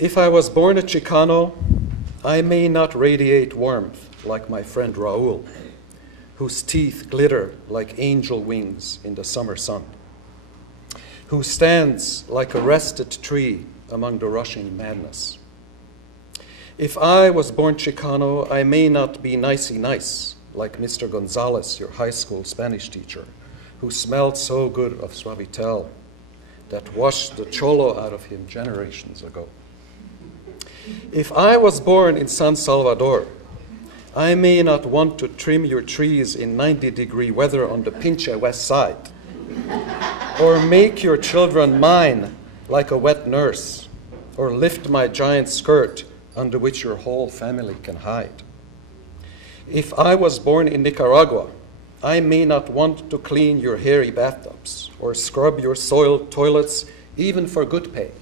If I was born a Chicano, I may not radiate warmth like my friend Raul, whose teeth glitter like angel wings in the summer sun, who stands like a rested tree among the rushing madness. If I was born Chicano, I may not be nicey nice like Mr. Gonzalez, your high school Spanish teacher, who smelled so good of Suavitel that washed the cholo out of him generations ago. If I was born in San Salvador, I may not want to trim your trees in 90-degree weather on the Pinche West Side, or make your children mine like a wet nurse, or lift my giant skirt under which your whole family can hide. If I was born in Nicaragua, I may not want to clean your hairy bathtubs or scrub your soiled toilets, even for good pay,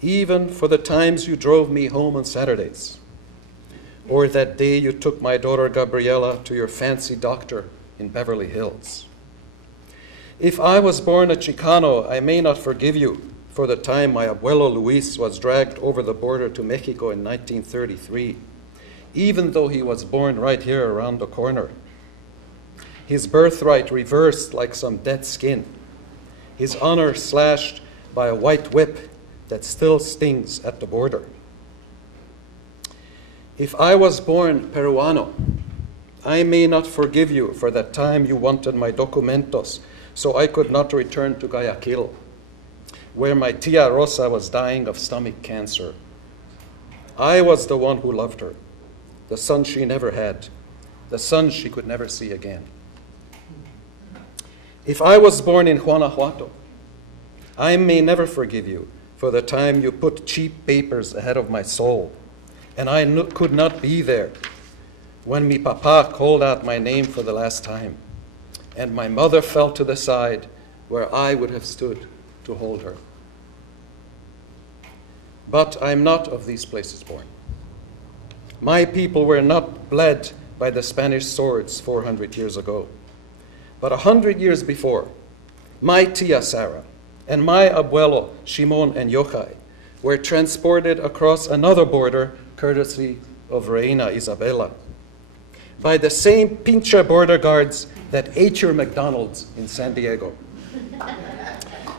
even for the times you drove me home on Saturdays, or that day you took my daughter Gabriela to your fancy doctor in Beverly Hills. If I was born a Chicano, I may not forgive you for the time my abuelo Luis was dragged over the border to Mexico in 1933, even though he was born right here around the corner. His birthright reversed like some dead skin, his honor slashed by a white whip that still stings at the border. If I was born Peruano, I may not forgive you for that time you wanted my documentos so I could not return to Guayaquil, where my tia Rosa was dying of stomach cancer. I was the one who loved her, the son she never had, the son she could never see again. If I was born in Guanajuato, I may never forgive you for the time you put cheap papers ahead of my soul, and I could not be there when mi papa called out my name for the last time, and my mother fell to the side where I would have stood to hold her. But I'm not of these places born. My people were not bled by the Spanish swords 400 years ago. But 100 years before, my tia Sarah and my abuelo Shimon and Yochai were transported across another border courtesy of Reina Isabella by the same pinche border guards that ate your McDonald's in San Diego.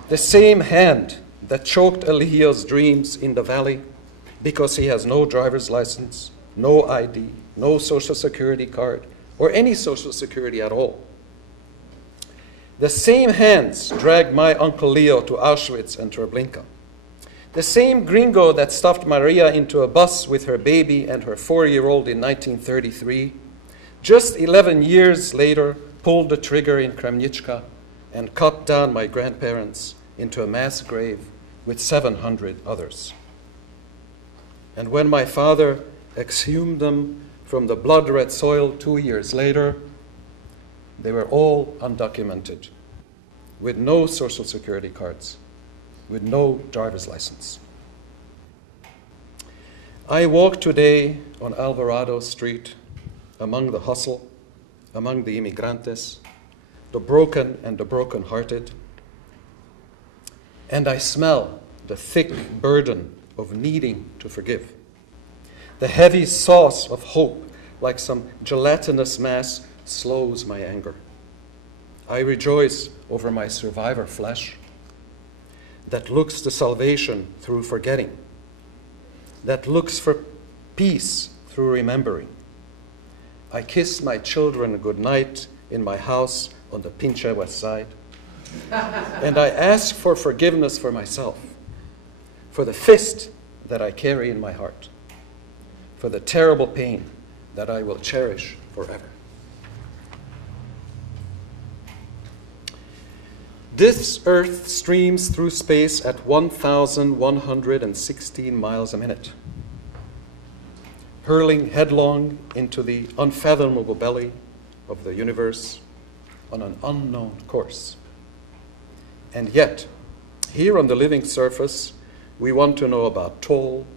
The same hand that choked Eligio's dreams in the valley because he has no driver's license, no ID, no social security card, or any social security at all. The same hands dragged my Uncle Leo to Auschwitz and Treblinka. The same gringo that stuffed Maria into a bus with her baby and her 4-year-old in 1933, just 11 years later pulled the trigger in Kremnička and cut down my grandparents into a mass grave with 700 others. And when my father exhumed them from the blood-red soil 2 years later, they were all undocumented, with no social security cards, with no driver's license. I walk today on Alvarado Street among the hustle, among the inmigrantes, the broken and the broken-hearted, and I smell the thick burden of needing to forgive, the heavy sauce of hope like some gelatinous mass slows my anger. I rejoice over my survivor flesh that looks to salvation through forgetting, that looks for peace through remembering. I kiss my children goodnight in my house on the Pinche West Side, and I ask for forgiveness for myself, for the fist that I carry in my heart, for the terrible pain that I will cherish forever. This earth streams through space at 1,116 miles a minute, hurling headlong into the unfathomable belly of the universe on an unknown course. And yet, here on the living surface, we want to know about tall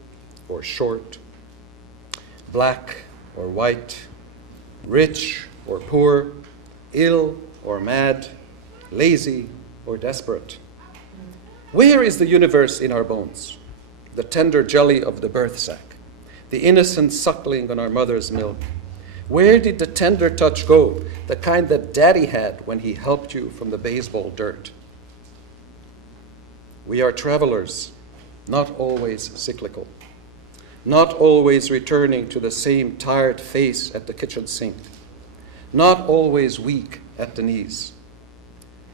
or short, black or white, rich or poor, ill or mad, lazy or desperate. Where is the universe in our bones? the tender jelly of the birth sack, the innocent suckling on our mother's milk? Where did the tender touch go, the kind that Daddy had when he helped you from the baseball dirt? We are travelers, not always cyclical, not always returning to the same tired face at the kitchen sink, not always weak at the knees,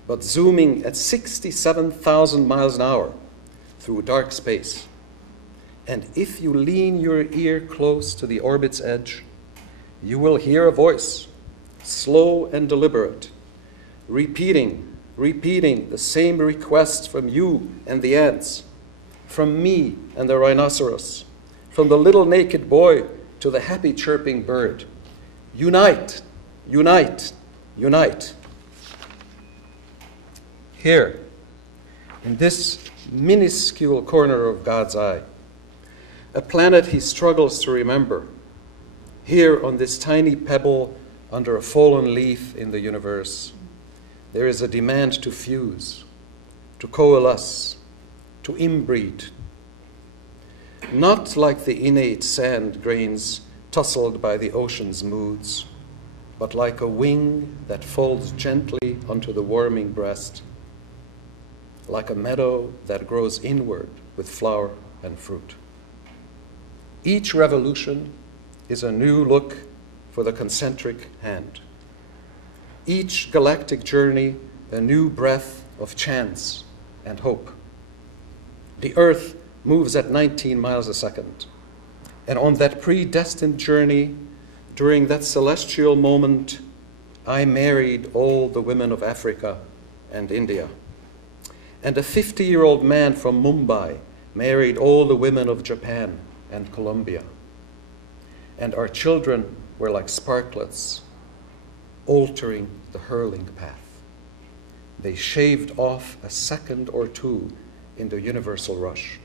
but zooming at 67,000 miles an hour through dark space. And if you lean your ear close to the orbit's edge, you will hear a voice, slow and deliberate, repeating the same request from you and the ants, from me and the rhinoceros, from the little naked boy to the happy chirping bird. Unite, unite, unite. Here, in this minuscule corner of God's eye, a planet he struggles to remember, here on this tiny pebble under a fallen leaf in the universe, there is a demand to fuse, to coalesce, to inbreed. Not like the innate sand grains tussled by the ocean's moods, but like a wing that folds gently onto the warming breast, like a meadow that grows inward with flower and fruit. Each revolution is a new look for the concentric hand. Each galactic journey a new breath of chance and hope. The Earth moves at 19 miles a second, and on that predestined journey, during that celestial moment, I married all the women of Africa and India. And a 50-year-old man from Mumbai married all the women of Japan and Colombia. And our children were like sparklets, altering the hurling path. They shaved off a second or two in the universal rush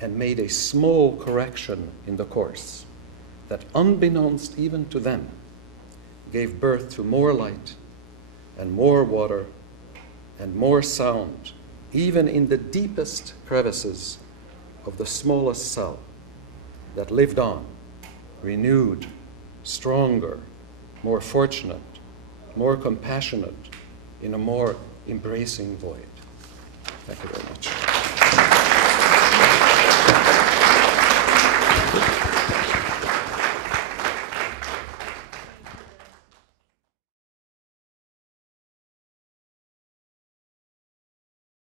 and made a small correction in the course that, unbeknownst even to them, gave birth to more light and more water and more sound, even in the deepest crevices of the smallest cell, that lived on, renewed, stronger, more fortunate, more compassionate, in a more embracing void. Thank you very much.